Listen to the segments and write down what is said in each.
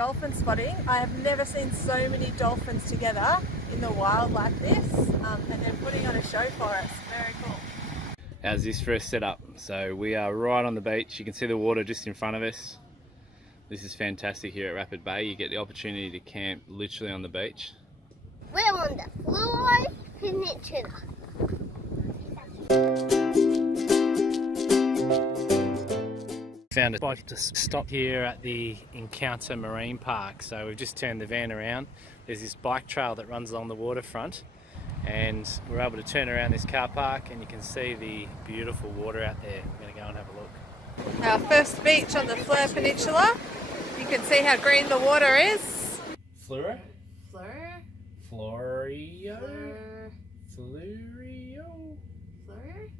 dolphin spotting. I have never seen so many dolphins together in the wild like this, and they're putting on a show for us. Very cool. How's this for a setup? So we are right on the beach. You can see the water just in front of us. This is fantastic here at Rapid Bay. You get the opportunity to camp literally on the beach. We're on the Fleurieu Peninsula. Found a spot to stop here at the Encounter Marine Park. So we've just turned the van around. There's this bike trail that runs along the waterfront, and we're able to turn around this car park and you can see the beautiful water out there. We're going to go and have a look. Our first beach on the Fleurieu Peninsula. You can see how green the water is. Fleurieu? Fleur? Florieu? Fleur? Florieu? Fleur?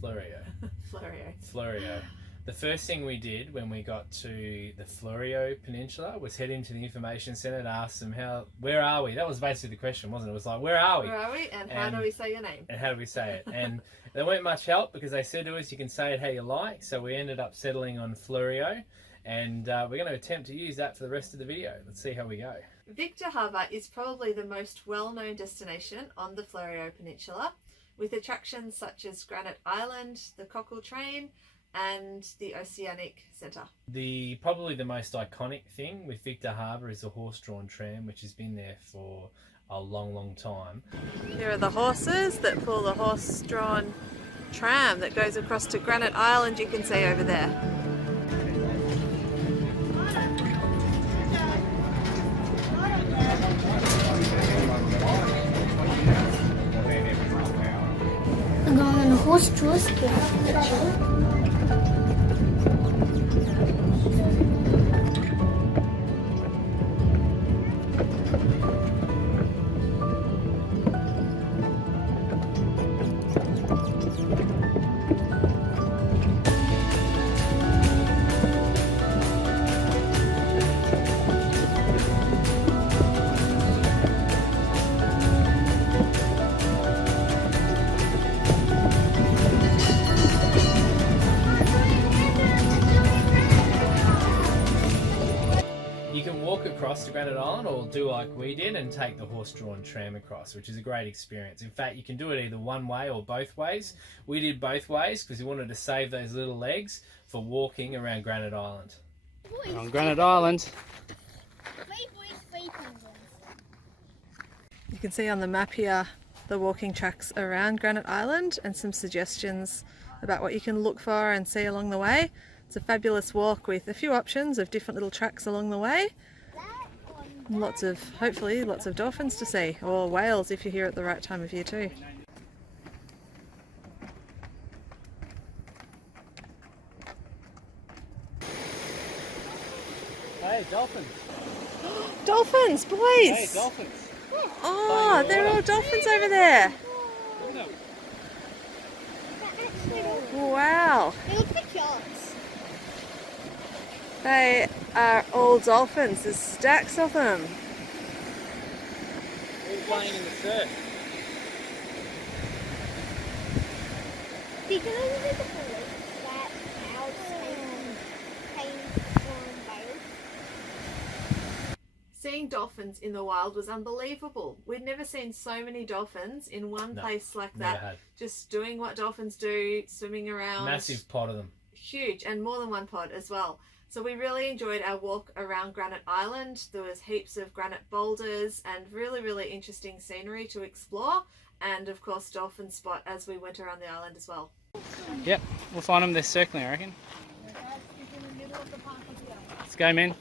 Florieu. Florieu. Florieu. The first thing we did when we got to the Fleurieu Peninsula was head into the information centre and ask them where are we? That was basically the question, wasn't it? It was like, where are we? Where are we and how do we say your name? And how do we say it? And there weren't much help because they said to us, you can say it how you like. So we ended up settling on Florieu, and we're going to attempt to use that for the rest of the video. Let's see how we go. Victor Harbour is probably the most well-known destination on the Fleurieu Peninsula, with attractions such as Granite Island, the Cockle Train, and the Oceanic Centre. Probably the most iconic thing with Victor Harbour is the horse-drawn tram, which has been there for a long time. Here are the horses that pull the horse-drawn tram that goes across to Granite Island, you can see over there. I'm going on a horse-drawn tram. Across to Granite Island, or do like we did and take the horse-drawn tram across, which is a great experience. In fact, you can do it either one way or both ways. We did both ways because we wanted to save those little legs for walking around Granite Island. Boys, on Granite Island. You can see on the map here the walking tracks around Granite Island and some suggestions about what you can look for and see along the way. It's a fabulous walk with a few options of different little tracks along the way. And hopefully lots of dolphins to see, or whales if you're here at the right time of year too. Hey, dolphins! Dolphins, boys! Hey, dolphins! Oh, they're all dolphins over there! Wow! They look like sharks. They are all dolphins. There's stacks of them. All playing in the surf. Did you know there's a police that owls came from Wales? Seeing dolphins in the wild was unbelievable. We'd never seen so many dolphins in one place like that. Just doing what dolphins do, swimming around. Massive pod of them. Huge, and more than one pod as well. So we really enjoyed our walk around Granite Island. There was heaps of granite boulders and really interesting scenery to explore, and of course dolphin spot as we went around the island as well. Yep, we'll find them. They're circling, I reckon. Let's go, men.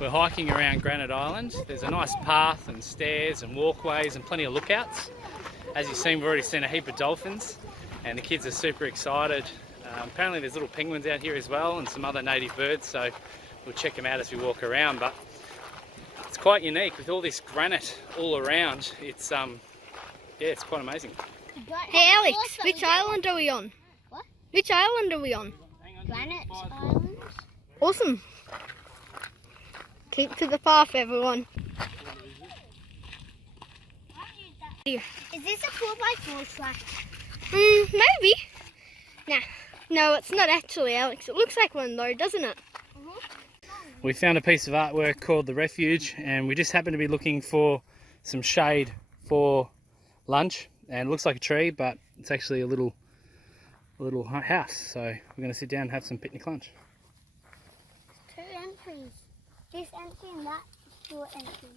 We're hiking around Granite Island. There's a nice path and stairs and walkways and plenty of lookouts. As you've seen, we've already seen a heap of dolphins and the kids are super excited. Apparently there's little penguins out here as well and some other native birds, so we'll check them out as we walk around. But it's quite unique with all this granite all around. It's yeah, it's quite amazing. Hey Alex, which island are we on? What? Which island are we on? Granite Island. Awesome. Keep to the path, everyone. Is this a 4x4 track? Maybe. Nah. No, it's not actually, Alex. It looks like one though, doesn't it? We found a piece of artwork called The Refuge, and we just happened to be looking for some shade for lunch, and it looks like a tree, but it's actually a little house, so we're going to sit down and have some picnic lunch. 2 entries. This entry and that short entry.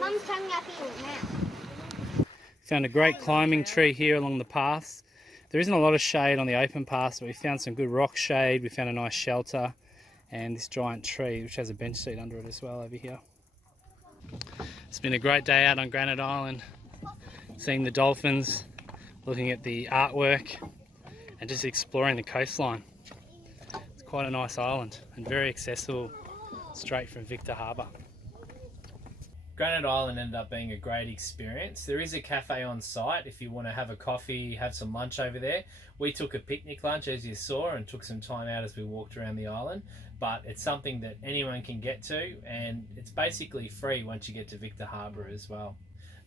Mum's coming up here now. Found a great climbing tree here along the paths. There isn't a lot of shade on the open paths, but we found some good rock shade. We found a nice shelter and this giant tree which has a bench seat under it as well over here. It's been a great day out on Granite Island, seeing the dolphins, looking at the artwork and just exploring the coastline. It's quite a nice island and very accessible straight from Victor Harbour. Granite Island ended up being a great experience. There is a cafe on site if you want to have a coffee, have some lunch over there. We took a picnic lunch as you saw and took some time out as we walked around the island, but it's something that anyone can get to and it's basically free once you get to Victor Harbour as well.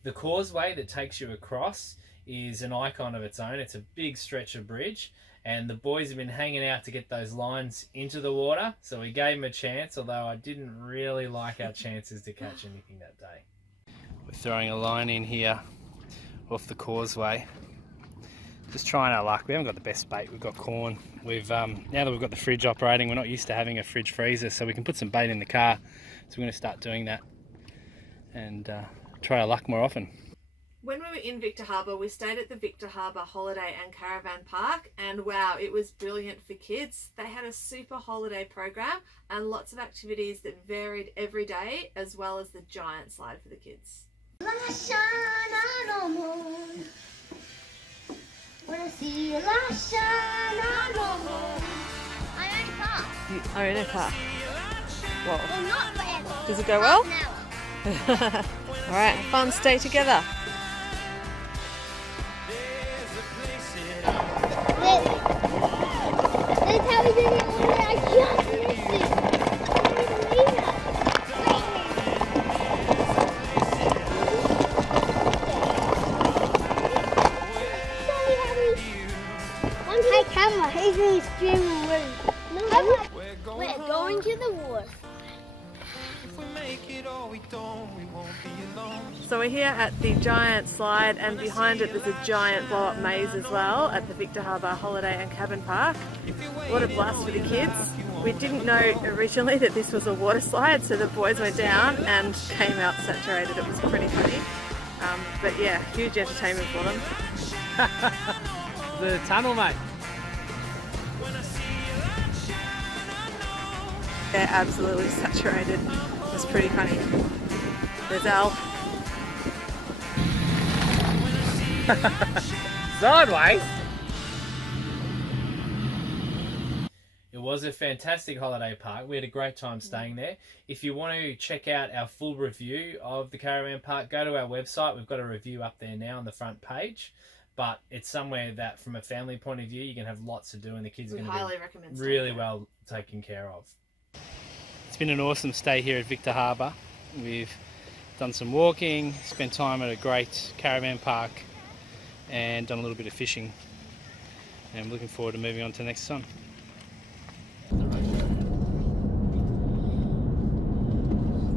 The causeway that takes you across is an icon of its own. It's a big stretch of bridge and the boys have been hanging out to get those lines into the water, so we gave them a chance, although I didn't really like our chances to catch anything that day. We're throwing a line in here off the causeway, just trying our luck. We haven't got the best bait. We've got corn. We've now that we've got the fridge operating, we're not used to having a fridge freezer, so we can put some bait in the car, so we're going to start doing that and try our luck more often. When we were in Victor Harbour, we stayed at the Victor Harbour Holiday and Caravan Park, and wow, it was brilliant for kids. They had a super holiday program and lots of activities that varied every day, as well as the giant slide for the kids. You own a car? Whoa. Well, not forever. Does it go well? Half Alright, fun stay together. That's how we did it all the way. I just missed it. I didn't believe it. Hey, camera, he's in his streaming room. No, we're going to the water. So we're here at the giant slide, and behind it there's a giant blow-up maze as well at the Victor Harbour Holiday and Cabin Park. What a blast for the kids. We didn't know originally that this was a water slide, so the boys went down and came out saturated. It was pretty funny. But yeah, huge entertainment for them. The tunnel, mate. They're absolutely saturated. It was pretty funny. There's Al. Sideways. It was a fantastic holiday park. We had a great time staying there. If you want to check out our full review of the caravan park, go to our website. We've got a review up there now on the front page. But it's somewhere that, from a family point of view, you can have lots to do, and the kids are going to be really well taken care of. It's been an awesome stay here at Victor Harbour. We've done some walking, spent time at a great caravan park, and done a little bit of fishing. And I'm looking forward to moving on to the next time.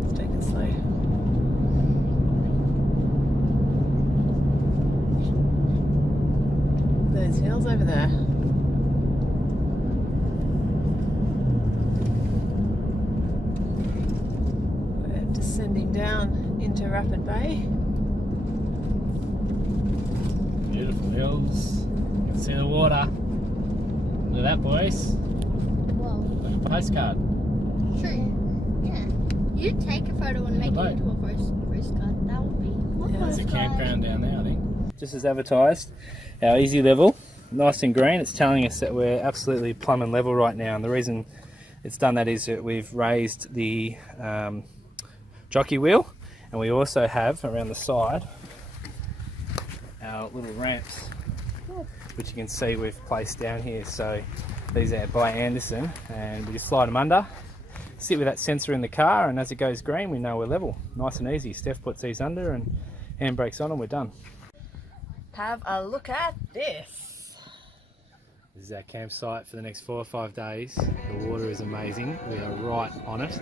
Let's take it slow. Those hills over there. We're descending down into Rapid Bay. Beautiful hills. You can see the water. Look at that, boys. Whoa. Like a postcard. True. Yeah. You'd take a photo and make it into a postcard. That would be. Yeah, there's a campground down there, I think. Just as advertised, our easy level, nice and green. It's telling us that we're absolutely plumb and level right now, and the reason it's done that is that we've raised the jockey wheel, and we also have around the side our little ramps, which you can see we've placed down here. So these are by Anderson, and we just slide them under, sit with that sensor in the car, and as it goes green, we know we're level. Nice and easy. Steph puts these under and handbrakes on and we're done. Have a look at this. This is our campsite for the next 4 or 5 days. The water is amazing. We are right on it.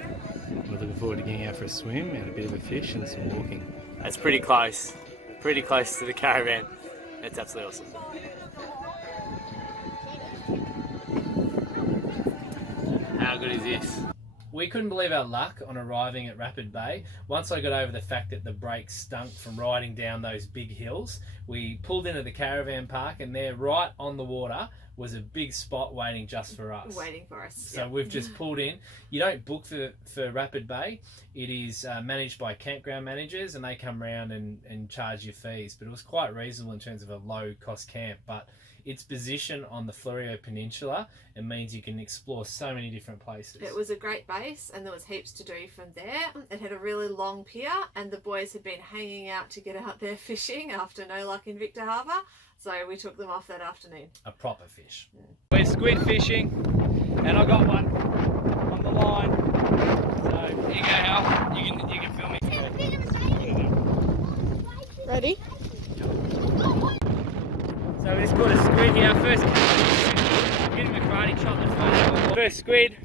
We're looking forward to getting out for a swim and a bit of a fish and some walking. That's pretty close to the caravan. It's absolutely awesome. How good is this? We couldn't believe our luck on arriving at Rapid Bay. Once I got over the fact that the brakes stunk from riding down those big hills, we pulled into the caravan park, and there right on the water was a big spot waiting just for us. Waiting for us. So yep. we've just pulled in. You don't book for Rapid Bay. It is managed by campground managers, and they come around and charge you fees. But it was quite reasonable in terms of a low cost camp. But its position on the Fleurieu Peninsula, it means you can explore so many different places. It was a great base, and there was heaps to do from there. It had a really long pier, and the boys had been hanging out to get out there fishing after no luck in Victor Harbour. So we took them off that afternoon. A proper fish. We're squid fishing, and I got one on the line. So here you go, Hal. You can film me. Ready? So we just caught a squid here. First, give him a karate chop. First squid.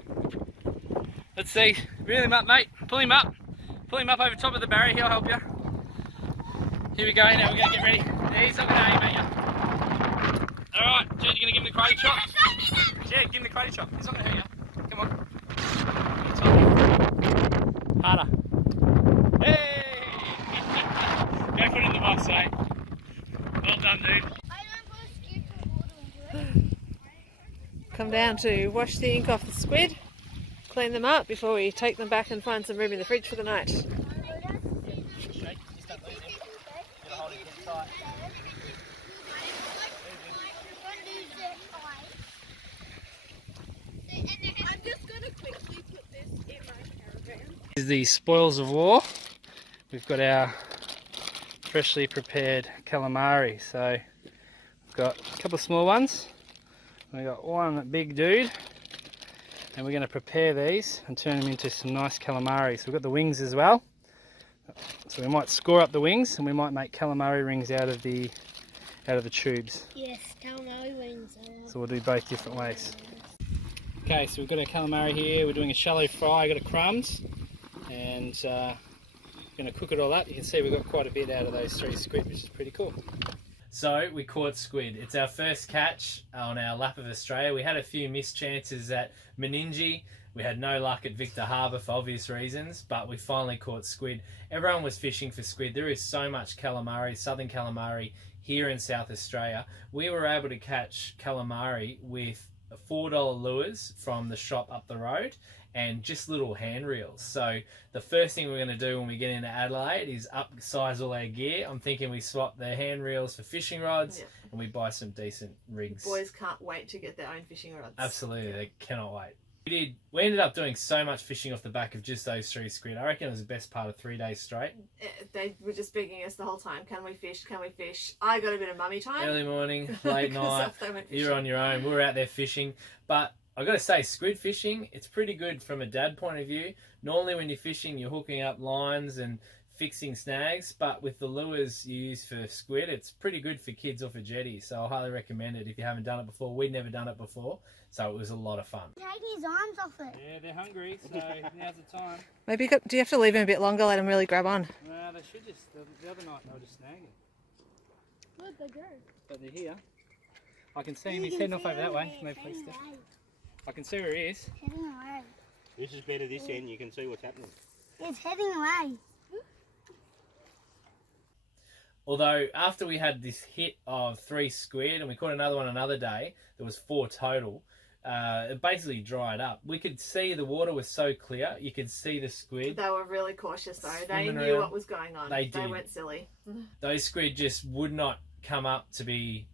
Let's see. Reel him up, mate. Pull him up. Pull him up over top of the barrier. He'll help you. Here we go. Now we're going to get ready. He's not going to aim at you. Alright, Jed, you're going to give him the karate chop? Jed, give him the karate chop. He's not going to hurt you. Come on. Harder. Hey! Go put it in the box, mate. Well done, dude. Come down to wash the ink off the squid, clean them up before we take them back and find some room in the fridge for the night. This is the spoils of war. We've got our freshly prepared calamari. So we've got a couple of small ones. We've got one big dude, and we're going to prepare these and turn them into some nice calamari. So we've got the wings as well. So we might score up the wings, and we might make calamari rings out of the tubes. Yes, calamari wings. So we'll do both different ways. Okay, so we've got our calamari here. We're doing a shallow fry. Got a crumbs, and we're going to cook it all up. You can see we've got quite a bit out of those 3 squid, which is pretty cool. So we caught squid. It's our first catch on our lap of Australia. We had a few missed chances at Meningie. We had no luck at Victor Harbour for obvious reasons, but we finally caught squid. Everyone was fishing for squid. There is so much calamari, Southern Calamari, here in South Australia. We were able to catch calamari with $4 lures from the shop up the road and just little hand reels. So the first thing we're going to do when we get into Adelaide is upsize all our gear. I'm thinking we swap the hand reels for fishing rods, and we buy some decent rigs. The boys can't wait to get their own fishing rods. Absolutely, they cannot wait. We ended up doing so much fishing off the back of just those 3 squid. I reckon it was the best part of 3 days straight. They were just begging us the whole time, can we fish, can we fish? I got a bit of mummy time. Early morning, late night, you're on your own. We were out there fishing. But I got to say, squid fishing, it's pretty good from a dad point of view. Normally when you're fishing, you're hooking up lines and fixing snags, but with the lures you use for squid, it's pretty good for kids or for jetties. So I highly recommend it if you haven't done it before. We'd never done it before, so it was a lot of fun. Taking his arms off it. Yeah, they're hungry, so now's the time. Maybe do you have to leave him a bit longer, let him really grab on? No, they should just, the other night they were just snagging. Where'd they go? But they're here. I can see him, he's heading off over that way. Maybe please, Steph. I can see where he is. Heading away. This is better this end, you can see what's happening. It's heading away. Although after we had this hit of 3 squid and we caught another one another day, there was 4 total, it basically dried up. We could see the water was so clear, you could see the squid. They were really cautious though. They Swimming knew around. what was going on. They did. weren't silly. Those squid just would not come up to be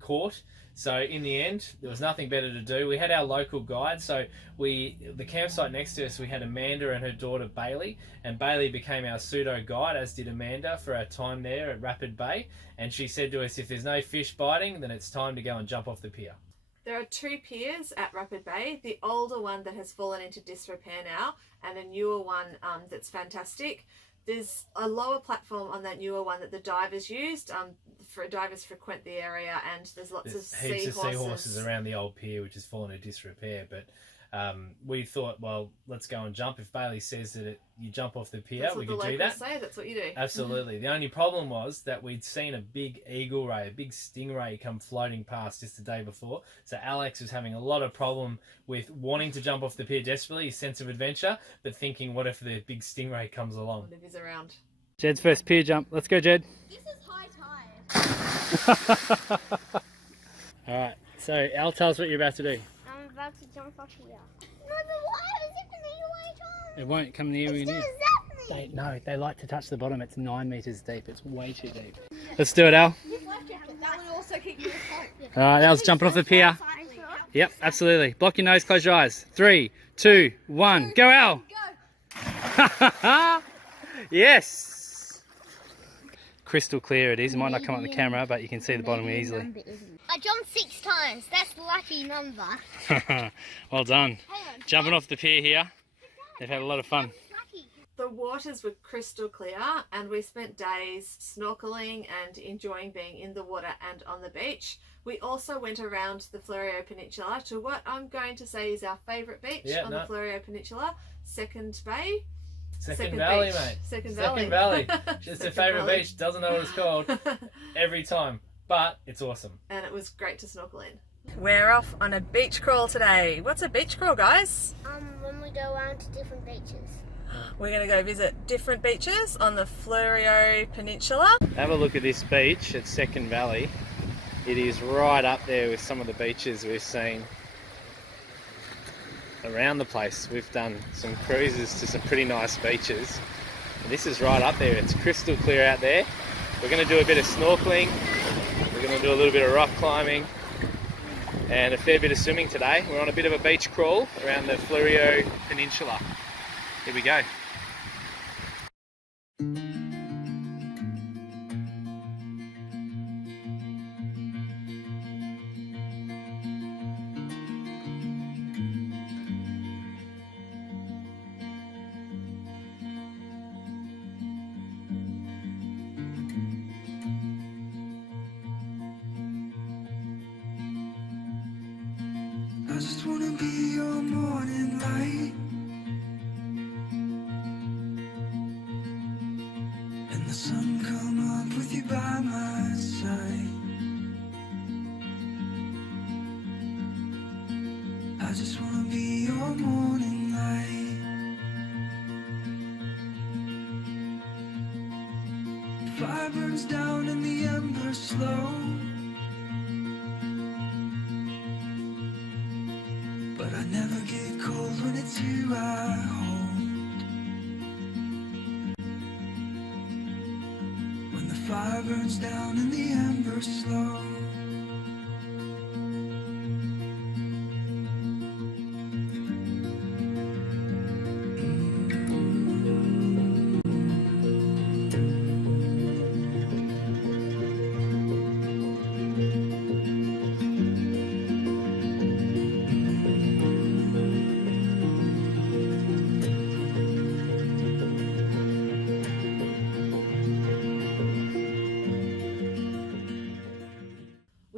caught. So in the end, there was nothing better to do. We had our local guide. So the campsite next to us, we had Amanda and her daughter Bailey. And Bailey became our pseudo guide, as did Amanda, for our time there at Rapid Bay. And she said to us, if there's no fish biting, then it's time to go and jump off the pier. There are 2 piers at Rapid Bay, the older one that has fallen into disrepair now and a newer one that's fantastic. There's a lower platform on that newer one that the divers used. Divers frequent the area, and there's lots of heaps of seahorses around the old pier which has fallen into disrepair, but we thought, well, let's go and jump. If Bailey says that you jump off the pier, we could do that. Say, that's what you do. Absolutely. The only problem was that we'd seen a big eagle ray, a big stingray come floating past just the day before. So Alex was having a lot of problem with wanting to jump off the pier desperately, his sense of adventure, but thinking, what if the big stingray comes along? What if he's around? Jed's first pier jump. Let's go, Jed. This is high tide. Alright, so Al, tell us what you're about to do. I'm about to jump off here. No, the water is zipping away. It won't come near you. It's No, they like to touch the bottom. It's 9 meters deep. It's way too deep. Let's do it, Al. That would also keep you afloat. Alright, Al's jumping off the pier. Yep, absolutely. Block your nose, close your eyes. 3, 2, 1. Go, Al! Go! Yes! Crystal clear it is. It might not come on the camera, but you can see the bottom easily. I jumped 6 times. That's the lucky number. Well done. Jumping off the pier here. They've had a lot of fun. The waters were crystal clear, and we spent days snorkeling and enjoying being in the water and on the beach. We also went around the Fleurieu Peninsula to what I'm going to say is our favourite beach on the Fleurieu Peninsula, Second Bay. Second Valley, beach. mate. Second Valley. It's her favourite beach. Doesn't know what it's called every time, but it's awesome. And it was great to snorkel in. We're off on a beach crawl today. What's a beach crawl, guys? When we go around to different beaches. We're going to go visit different beaches on the Fleurieu Peninsula. Have a look at this beach at Second Valley. It is right up there with some of the beaches we've seen around the place. We've done some cruises to some pretty nice beaches. And this is right up there. It's crystal clear out there. We're going to do a bit of snorkeling. We're going to do a little bit of rock climbing and a fair bit of swimming today. We're on a bit of a beach crawl around the Fleurieu Peninsula. Here we go. I just wanna be your morning light, and the sun come up with you by my side. I just wanna be your morning light. Fire burns down and the embers slow, but I never get cold when it's you I hold. When the fire burns down and the embers slow,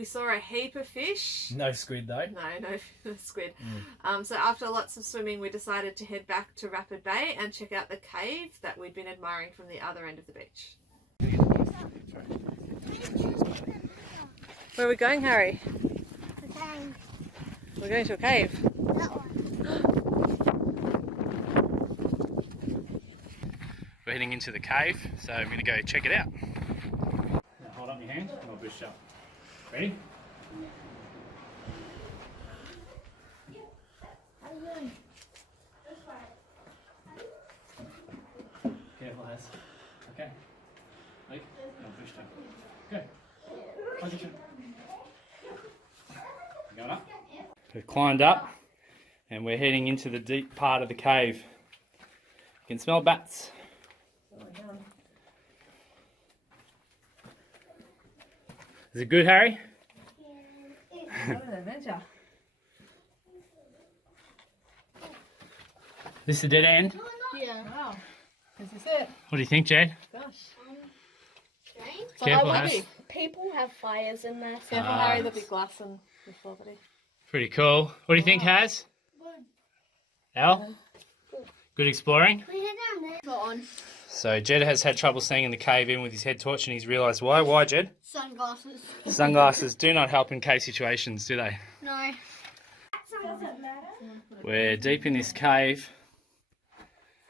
We saw a heap of fish. No squid though. No squid. So after lots of swimming, we decided to head back to Rapid Bay and check out the cave that we'd been admiring from the other end of the beach. Where are we going, Harry? Okay. We're going to a cave. That one. We're heading into the cave, so I'm going to go check it out. Now hold up your hand and I'll push up. Ready? Careful, Az. Okay. Wait. No, push down. Go. Position. Going up. We've climbed up and we're heading into the deep part of the cave. You can smell bats. Is it good, Harry? What an adventure. This is the dead end? Yeah. Wow. Is this it? What do you think, Jed? Gosh. Careful, I Harry. watch people have fires in there. So Careful, Harry, there'll be glass on the floor, buddy. Pretty cool. What do you think, Haz? Al? Good exploring? So Jed has had trouble staying in the cave even with his head torch, and he's realised why. Why, Jed? Sunglasses. Sunglasses do not help in cave situations, do they? No. We're deep in this cave.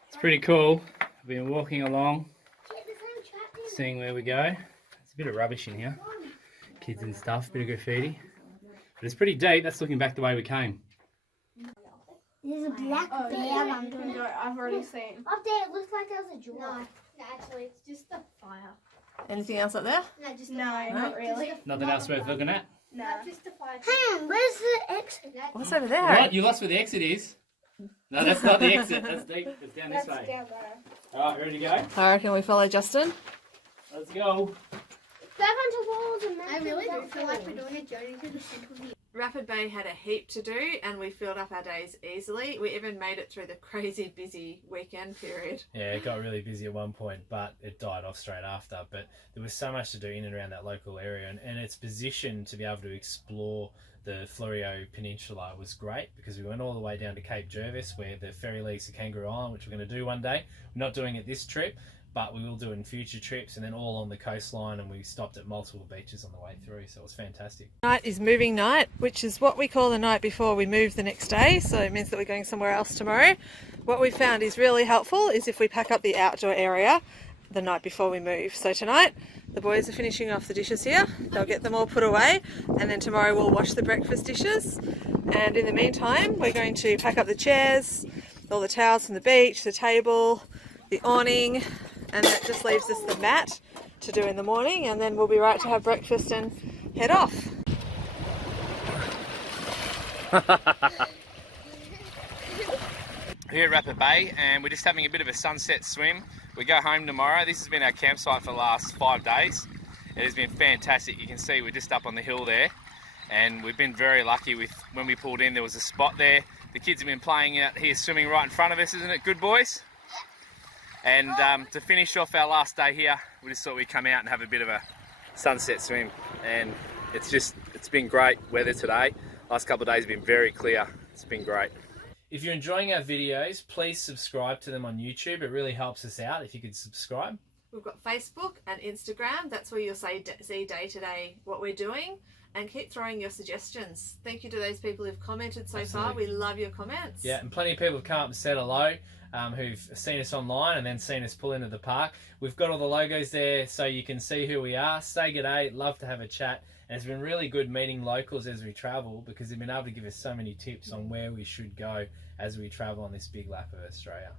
It's pretty cool. I've been walking along, seeing where we go. There's a bit of rubbish in here. Kids and stuff, a bit of graffiti. But it's pretty deep. That's looking back the way we came. There's a black bear under it. I've already seen. Up there, it looks like there was a jaw. No, actually, it's just the fire. Anything else up there? No, just not really. Nothing else worth looking at? No, just the fire. Hang on, where's the exit? What's over there? What? You lost where the exit is? No, that's not the exit. That's deep. It's down this way. Down there. Alright, ready to go? I reckon we follow Justin. Let's go. Back onto walls and I really don't feel like we're doing a journey to the central here. Rapid Bay had a heap to do and we filled up our days easily. We even made it through the crazy busy weekend period. Yeah, it got really busy at one point, but it died off straight after. But there was so much to do in and around that local area, and its position to be able to explore the Fleurieu Peninsula was great, because we went all the way down to Cape Jervis, where the ferry leads to Kangaroo Island, which we're going to do one day. We're not doing it this trip, but we will do it in future trips, and then all on the coastline, and we stopped at multiple beaches on the way through, so it was fantastic. Night is moving night, which is what we call the night before we move the next day, so it means that we're going somewhere else tomorrow. What we found is really helpful is if we pack up the outdoor area the night before we move. So tonight the boys are finishing off the dishes here, they'll get them all put away, and then tomorrow we'll wash the breakfast dishes, and in the meantime we're going to pack up the chairs, all the towels from the beach, the table, the awning, and that just leaves us the mat to do in the morning, and then we'll be right to have breakfast and head off. Here at Rapid Bay, and we're just having a bit of a sunset swim. We go home tomorrow. This has been our campsite for the last 5 days. It has been fantastic. You can see we're just up on the hill there, and we've been very lucky with when we pulled in. There was a spot there. The kids have been playing out here swimming right in front of us, isn't it good, boys? And to finish off our last day here, we just thought we'd come out and have a bit of a sunset swim, and it's been great weather today. Last couple of days have been very clear. It's been great. If you're enjoying our videos, please subscribe to them on YouTube. It really helps us out if you could subscribe. We've got Facebook and Instagram. That's where you'll see day to day what we're doing, and keep throwing your suggestions. Thank you to those people who've commented so far. We love your comments. Yeah, and plenty of people have come up and said hello, who've seen us online and then seen us pull into the park. We've got all the logos there so you can see who we are. Say g'day, love to have a chat. And it's been really good meeting locals as we travel, because they've been able to give us so many tips on where we should go as we travel on this big lap of Australia.